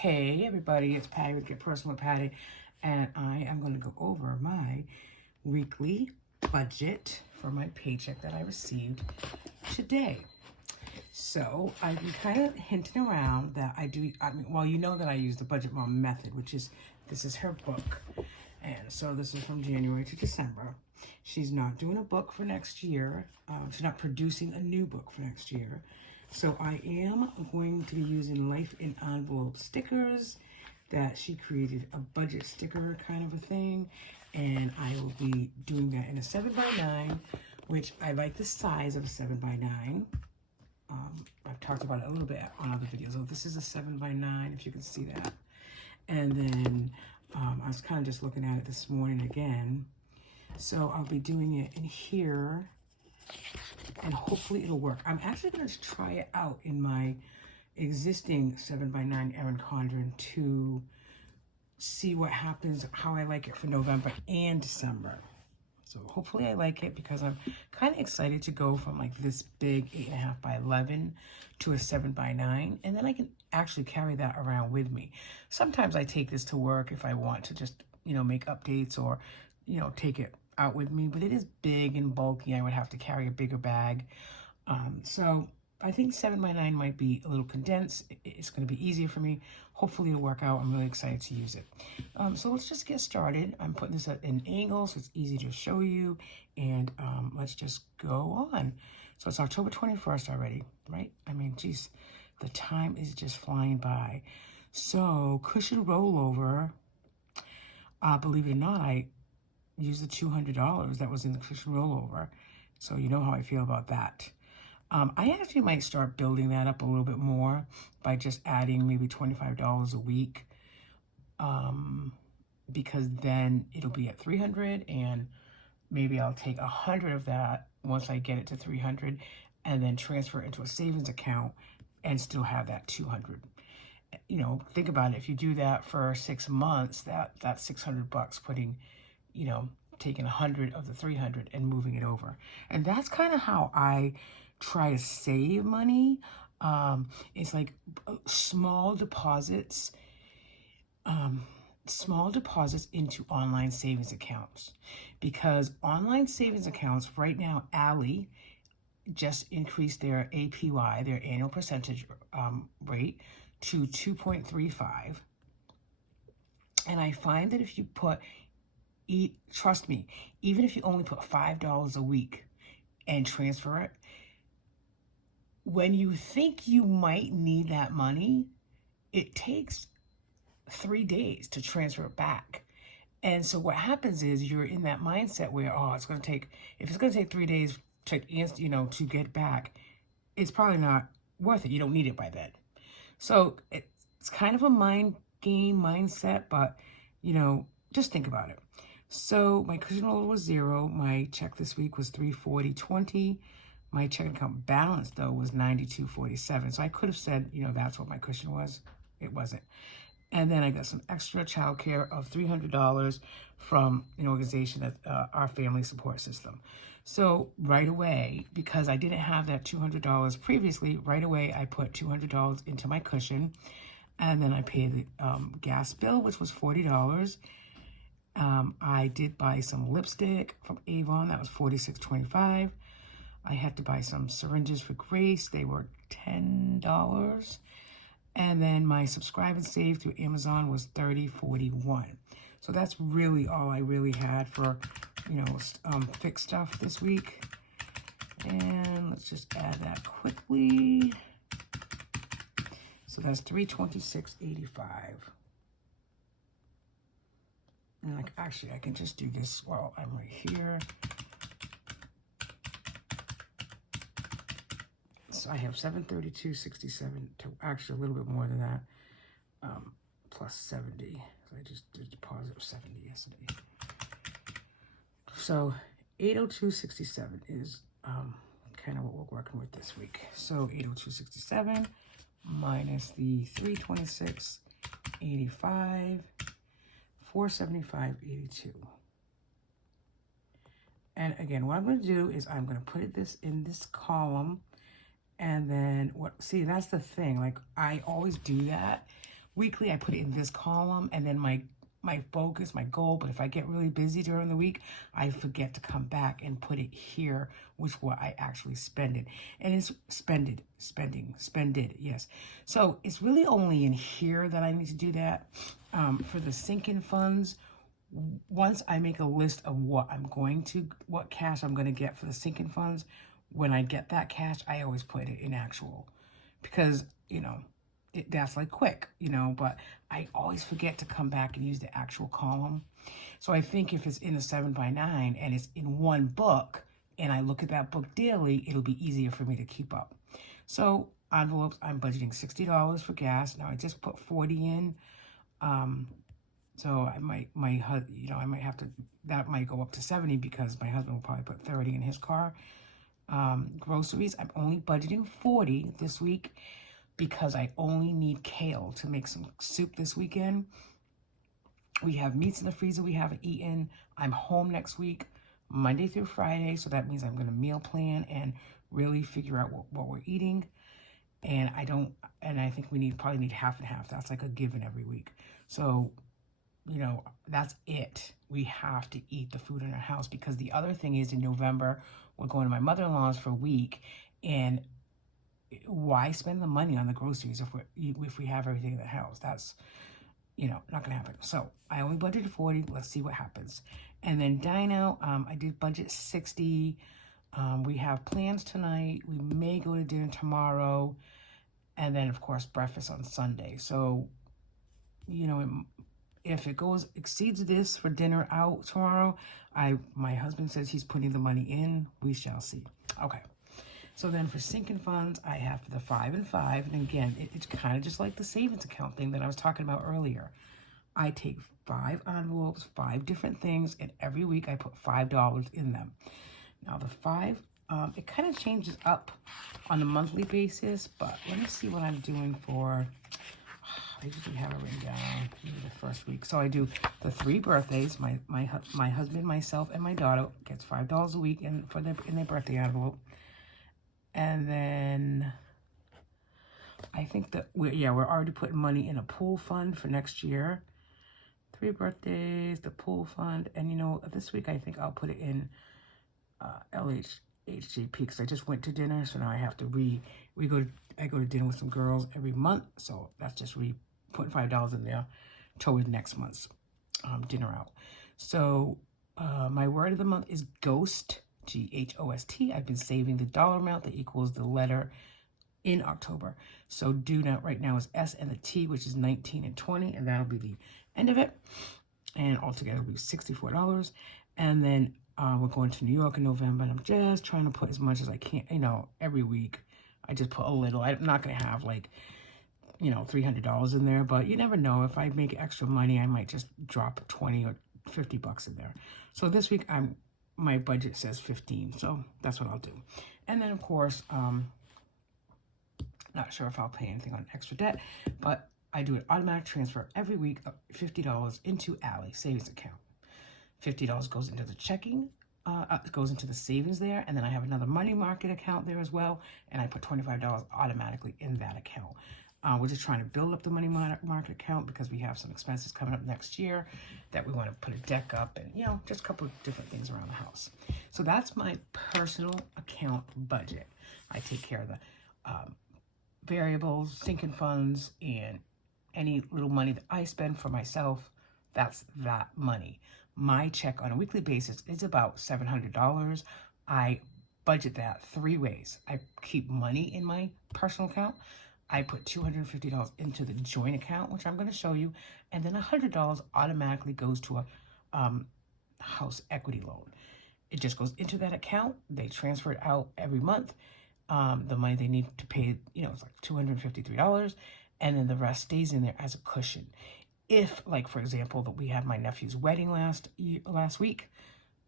Hey everybody, it's Patty with Get Personal with Patty, and I am going to go over my weekly budget for my paycheck that I received today. So I've been kind of hinting around that well, you know that I use the Budget Mom method, which is, this is her book. And so this is from January to December. She's not doing a book for next year. She's not producing a new book for next year. So I am going to be using Life in Envelope stickers that she created, a budget sticker kind of a thing. And I will be doing that in a 7x9, which I like the size of a 7x9. I've talked about it a little bit on other videos. So this is a 7x9, if you can see that. And then I was kind of just looking at it this morning again. So I'll be doing it in here, and hopefully it'll work. I'm actually going to try it out in my existing 7x9 Erin Condren to see what happens, how I like it for November and December. So hopefully I like it, because I'm kind of excited to go from like this big 8.5x11 to a 7x9. And then I can actually carry that around with me. Sometimes I take this to work if I want to just, make updates or, take it out with me. But it is big and bulky. I would have to carry a bigger bag. So I think 7x9 might be a little condensed. It's going to be easier for me. Hopefully it'll work out. I'm really excited to use it. So let's just get started. I'm putting this at an angle so it's easy to show you. And let's just go on. So it's October 21st already, right? I mean, geez, the time is just flying by. So cushion rollover, believe it or not, I used the $200 that was in the cushion rollover. So you know how I feel about that. I actually might start building that up a little bit more by just adding maybe $25 a week, because then it'll be at 300, and maybe I'll take 100 of that once I get it to 300, and then transfer it into a savings account and still have that 200. Think about it. If you do that for 6 months, that's 600 bucks, putting, taking 100 of the 300 and moving it over. And that's kind of how I try to save money. It's like small deposits into online savings accounts, because online savings accounts right now, Ally just increased their APY, their annual percentage rate, to 2.35. And I find that if you trust me, even if you only put $5 a week and transfer it, when you think you might need that money, it takes 3 days to transfer it back. And so what happens is you're in that mindset where, if it's going to take 3 days to get back, it's probably not worth it. You don't need it by then. So it's kind of a mind game mindset, but, just think about it. So my cushion roll was 0. My check this week was $340.20. My checking account balance, though, was $92.47. So I could have said, that's what my cushion was. It wasn't. And then I got some extra childcare of $300 from an organization that our family support system. So right away, because I didn't have that $200 previously, right away I put $200 into my cushion. And then I paid the gas bill, which was $40. I did buy some lipstick from Avon. That was $46.25. I had to buy some syringes for Grace. They were $10. And then my subscribe and save through Amazon was $30.41. So that's really all I really had for, fixed stuff this week. And let's just add that quickly. So that's $326.85. And actually, I can just do this while I'm right here. So I have $732.67, to actually a little bit more than that, plus 70. So I just did a deposit of 70 yesterday. So $802.67 is kind of what we're working with this week. So $802.67 minus the $326.85, $475.82. And again, what I'm going to do is I'm going to put this in this column. And then see, that's the thing. Like, I always do that, weekly, I put it in this column, and then my focus, my goal. But if I get really busy during the week, I forget to come back and put it here, which what I actually spend it. And it's spended, yes. So it's really only in here that I need to do that. For the sinking funds, once I make a list of what cash I'm going to get for the sinking funds, when I get that cash, I always put it in actual, because, that's like quick, but I always forget to come back and use the actual column. So I think if it's in a 7x9 and it's in one book and I look at that book daily, it'll be easier for me to keep up. So envelopes, I'm budgeting $60 for gas. Now I just put 40 in. So I might have to, that might go up to 70 because my husband will probably put 30 in his car. Groceries, I'm only budgeting 40 this week because I only need kale to make some soup this weekend. We have meats in the freezer we haven't eaten. I'm home next week, Monday through Friday, so that means I'm going to meal plan and really figure out what we're eating. And I think we probably need half and half. That's like a given every week. So, that's it. We have to eat the food in our house, because the other thing is in November, we're going to my mother-in-law's for a week, and why spend the money on the groceries if we have everything in the house? That's, not gonna happen. So I only budgeted 40. Let's see what happens. And then dine out, I did budget 60. We have plans tonight. We may go to dinner tomorrow, and then of course breakfast on Sunday. So, if it exceeds this for dinner out tomorrow, my husband says he's putting the money in. We shall see. Okay. So then for sinking funds, I have the 5 and 5. And again, it's kind of just like the savings account thing that I was talking about earlier. I take 5 envelopes, 5 different things, and every week I put $5 in them. Now the 5, it kind of changes up on a monthly basis, but let me see what I'm doing for, I usually have it written down, maybe the first week. So I do the 3 birthdays. My husband, myself, and my daughter gets $5 a week in their birthday envelope. And then I think that we're already putting money in a pool fund for next year. 3 birthdays, the pool fund, and this week I think I'll put it in HJP because I just went to dinner, so now I have to I go to dinner with some girls every month, so that's just putting $5 in there toward next month's dinner out. So my word of the month is ghost. GHOST. I've been saving the dollar amount that equals the letter in October. So due now right now is S and the T, which is 19 and 20, and that'll be the end of it. And altogether it'll be $64. And then we're going to New York in November, and I'm just trying to put as much as I can. Every week I just put a little. I'm not gonna have like $300 in there, but you never know. If I make extra money, I might just drop 20 or 50 bucks in there. So this week my budget says 15, so that's what I'll do. And then of course, not sure if I'll pay anything on extra debt, but I do an automatic transfer every week of $50 into Ally savings account. $50 goes into the checking, goes into the savings there, and then I have another money market account there as well, and I put $25 automatically in that account. We're just trying to build up the money market account because we have some expenses coming up next year that we want to put a deck up and, just a couple of different things around the house. So that's my personal account budget. I take care of the variables, sinking funds, and any little money that I spend for myself. That's that money. My check on a weekly basis is about $700. I budget that 3 ways. I keep money in my personal account. I put $250 into the joint account, which I'm going to show you, and then $100 automatically goes to a house equity loan. It just goes into that account. They transfer it out every month. The money they need to pay, it's like $253, and then the rest stays in there as a cushion. If, like for example, that we had my nephew's wedding last week,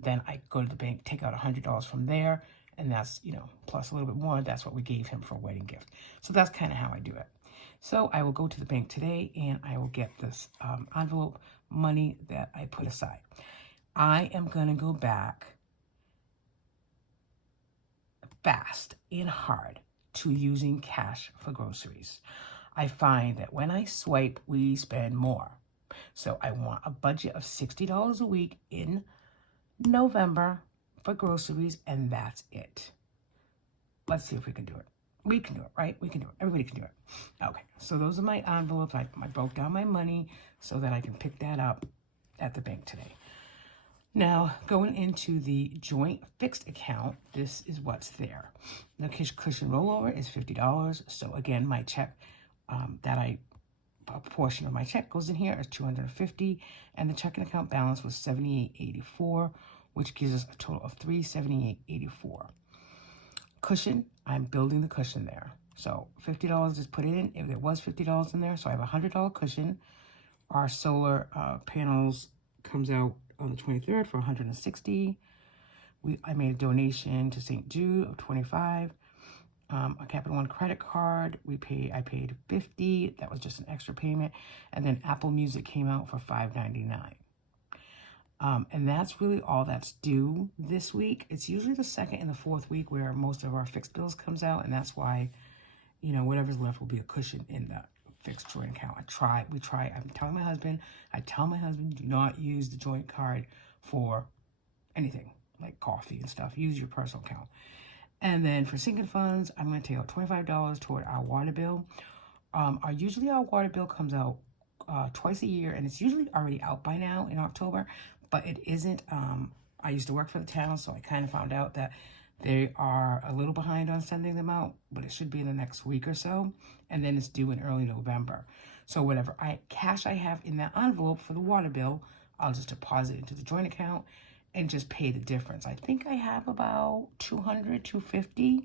then I go to the bank, take out $100 from there. And that's, plus a little bit more. That's what we gave him for a wedding gift. So that's kind of how I do it. So I will go to the bank today and I will get this envelope money that I put aside. I am going to go back fast and hard to using cash for groceries. I find that when I swipe, we spend more. So I want a budget of $60 a week in November for groceries, and that's it. Let's see if we can do it. We can do it, right? We can do it. Everybody can do it. Okay, so those are my envelopes. I broke down my money so that I can pick that up at the bank today. Now, going into the joint fixed account, this is what's there. The cushion rollover is $50. So again, my check a portion of my check goes in here as $250, and the checking account balance was $78.84, which gives us a total of $378.84. Cushion, I'm building the cushion there. So $50 is put in. If there was $50 in there, so I have a $100 cushion. Our solar panels comes out on the 23rd for $160. I made a donation to St. Jude of $25. A Capital One credit card, I paid $50. That was just an extra payment. And then Apple Music came out for $5.99. And that's really all that's due this week. It's usually the second and the fourth week where most of our fixed bills comes out, and that's why, whatever's left will be a cushion in the fixed joint account. I'm telling my husband, do not use the joint card for anything like coffee and stuff. Use your personal account. And then for sinking funds, I'm going to take out $25 toward our water bill. Usually our water bill comes out twice a year, and it's usually already out by now in October, but it isn't. I used to work for the town, so I kind of found out that they are a little behind on sending them out, but it should be in the next week or so, and then it's due in early November. So whatever cash I have in that envelope for the water bill, I'll just deposit into the joint account and just pay the difference. I think I have about $200, $250.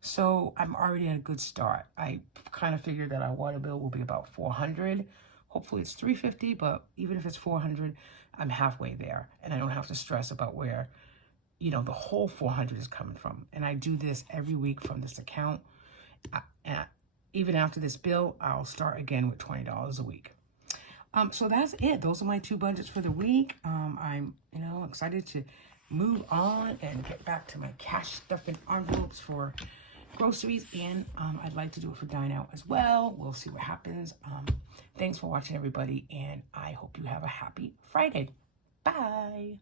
So I'm already at a good start. I kind of figured that our water bill will be about $400. Hopefully it's $350, but even if it's $400, I'm halfway there. And I don't have to stress about where, the whole $400 is coming from. And I do this every week from this account. Even after this bill, I'll start again with $20 a week. So that's it. Those are my two budgets for the week. I'm, excited to move on and get back to my cash stuff in envelopes for groceries. And I'd like to do it for dine out as well. We'll see what happens. Thanks for watching, everybody. And I hope you have a happy Friday. Bye.